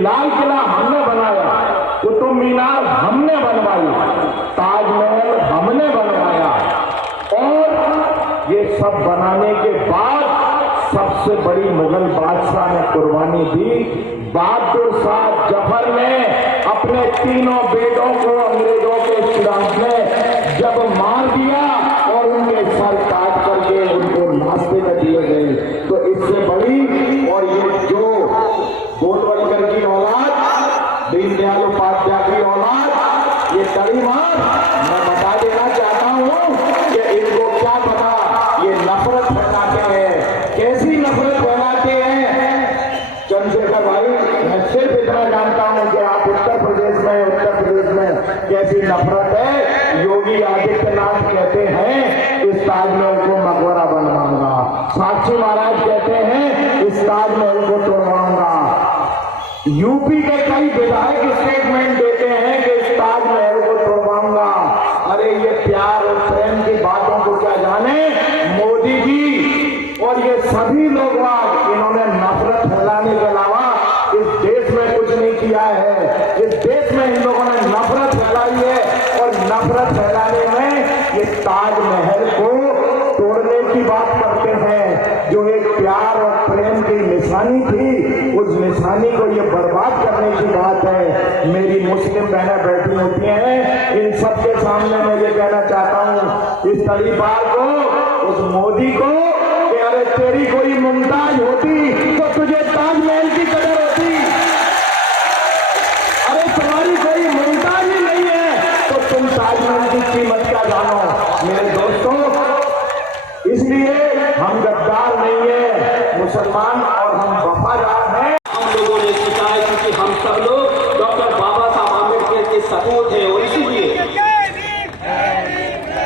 लाल किला हमने बनाया, कुतुब मीनार हमने बनवाई, ताजमहल हमने बनवाया, और ये सब बनाने के बाद सबसे बड़ी मुगल बादशाह ने कुर्बानी दी। बहादुर शाह जफर ने अपने तीनों बेटों को अंग्रेजों के खिलाफ में जब मार दिया और उनके सर काट करके उनको नाश्ते में दिए गए, तो इससे बड़ी, और ये जो गोलवलकर की औलाद, दीनदयाल उपाध्याय की औलाद, ये कड़ी मार, मैं बता देना चाहता हूं कि इनको क्या पता ये नफरत फैलाते हैं, कैसी नफरत फैलाते हैं। चंद्रशेखर भाई, मैं सिर्फ इतना जानता हूं कि आप उत्तर प्रदेश में कैसी नफरत है। योगी आदित्यनाथ कहते हैं इस ताजमहल को मकबरा बनवाऊंगा, साक्षी महाराज कहते हैं इस ताजमहल को तोड़वाऊंगा, यूपी के कई विधायक स्टेटमेंट देते हैं कि इस ताजमहल को तोड़वाऊंगा। अरे ये प्यार और प्रेम की बातों को क्या जाने मोदी जी और ये सभी लोग, इन्होंने नफरत फैलाने के अलावा इस देश में कुछ नहीं किया है। इस देश में इन लोगों ने नफरत फैलाई है, और नफरत फैलाने में ये ताजमहल को तोड़ने की बात करते हैं, जो एक प्यार और प्रेम की निशानी थी, उस निशानी को ये बर्बाद करने की बात है। मेरी मुस्लिम बहनें बैठी होती हैं, इन सबके सामने मैं ये कहना चाहता हूं, इस तरीबार को, उस मोदी को, कि अरे तेरी कोई मुमताज होती तो तुझे ताजमहल की कदर होती, अरे तुम्हारी कोई मुमताज ही नहीं है तो तुम ताजमहल की कीमत क्या जानो। मेरे दोस्तों, इसलिए हम गद्दार नहीं है, मुसलमान और हम वफादार हैं। हम लोगों ने सीखा है क्योंकि हम सब लोग डॉक्टर बाबा साहब आम्बेडकर के सपूत हैं,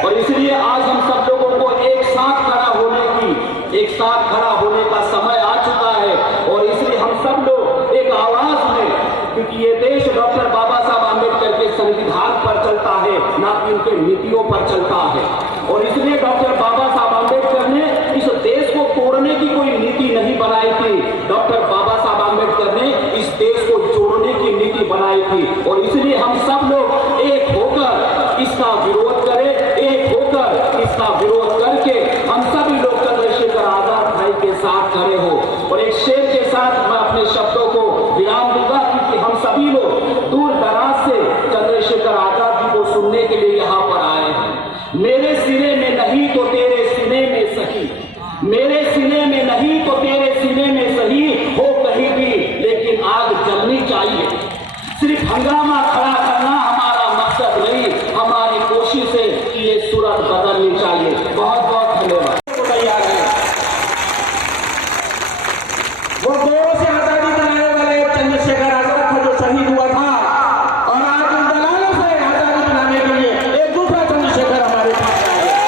और इसलिए आज हम सब लोगों को एक साथ खड़ा होने का समय आ चुका है, और इसलिए हम सब लोग एक आवाज में, क्योंकि ये देश डॉक्टर बाबा साहब आम्बेडकर के संविधान पर चलता है, ना कि उनके नीतियों पर चलता है, और इसलिए डॉक्टर बाबा साहब आम्बेडकर ने इस देश को तोड़ने की कोई नीति नहीं बनाई थी। डॉक्टर बाबा साहब आम्बेडकर ने इस देश को जोड़ने की नीति बनाई थी, और इसलिए हम सब लोग एक होकर इसका विरोध करें, एक होकर इसका विरोध करके हम सभी लोग चंद्रशेखर आजाद भाई के साथ खड़े हो। और एक शेर के साथ मैं अपने शब्दों को विराम दूंगा, क्योंकि हम सभी लोग दूर दराज से चंद्रशेखर आजाद जी को सुनने के लिए यहाँ पर आए हैं। मेरे सीने में नहीं तो तेरे सीने में सही, मेरे सीने में नहीं तो तेरे सीने में सही हो कहीं भी, लेकिन आग जलनी चाहिए। सिर्फ हंगामा खड़ा करना हमारा मकसद नहीं, हमारी कोशिश है कि ये सूरत बदलनी चाहिए। बहुत बहुत धन्यवाद। तैयार है वो दौर से आजादी बनाने वाले चंद्रशेखर आजाद था जो शहीद हुआ था, और आज उन दलालों से आजादी बनाने के लिए एक दूसरा चंद्रशेखर हमारे पास आया।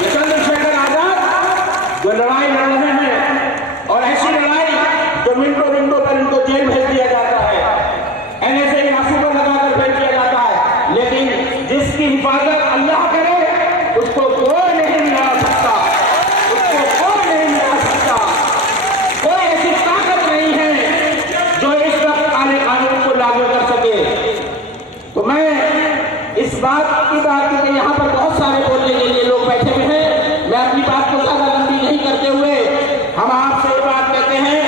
ये चंद्रशेखर आजाद जो लड़ाई लड़ रहे हैं, और ऐसी लड़ाई जो मिनटों पर इनको जेल भेज दिया जाता है, NSA फांसी पर लगाकर भेज दिया जाता है, लेकिन जिसकी हिफाजत अल्लाह करे उसको कोई नहीं मिला सकता, उसको कोई नहीं मिला सकता। कोई ऐसी ताकत नहीं है जो इस वक्त काले कानून को लागू कर सके। तो मैं इस बात की यहाँ पर बहुत सारे बोलने के लिए लोग बैठे हुए हैं, मैं अपनी बात को ज्यादा लंबी नहीं करते हुए हम आपसे ये बात कहते हैं,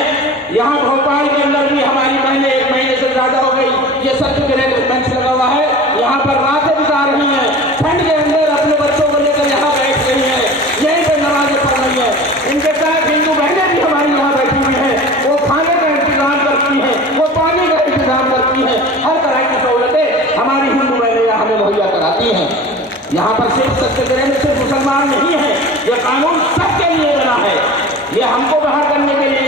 यहाँ भोपाल के अंदर भी हमारी बहनें 1 महीने से ज्यादा हो गई, ये सत्य ग्रहण मंच लगा हुआ है, यहाँ पर रातें गुजार रही हैं, ठंड के अंदर अपने बच्चों को लेकर यहाँ बैठ रही है, यहीं पर नमाजें पढ़ रही है। इनके साथ हिंदू बहनें भी हमारी यहाँ बैठी हुई हैं, वो खाने का इंतजाम करती हैं, वो पानी का इंतजाम करती हैं, हर तरह की सहूलतें हमारी हिंदू बहनें यहाँ हमें मुहैया कराती हैं। यहाँ पर सिर्फ सत्याग्रह में सिर्फ मुसलमान नहीं है, ये कानून सबके लिए बना है, ये हमको बाहर करने के लिए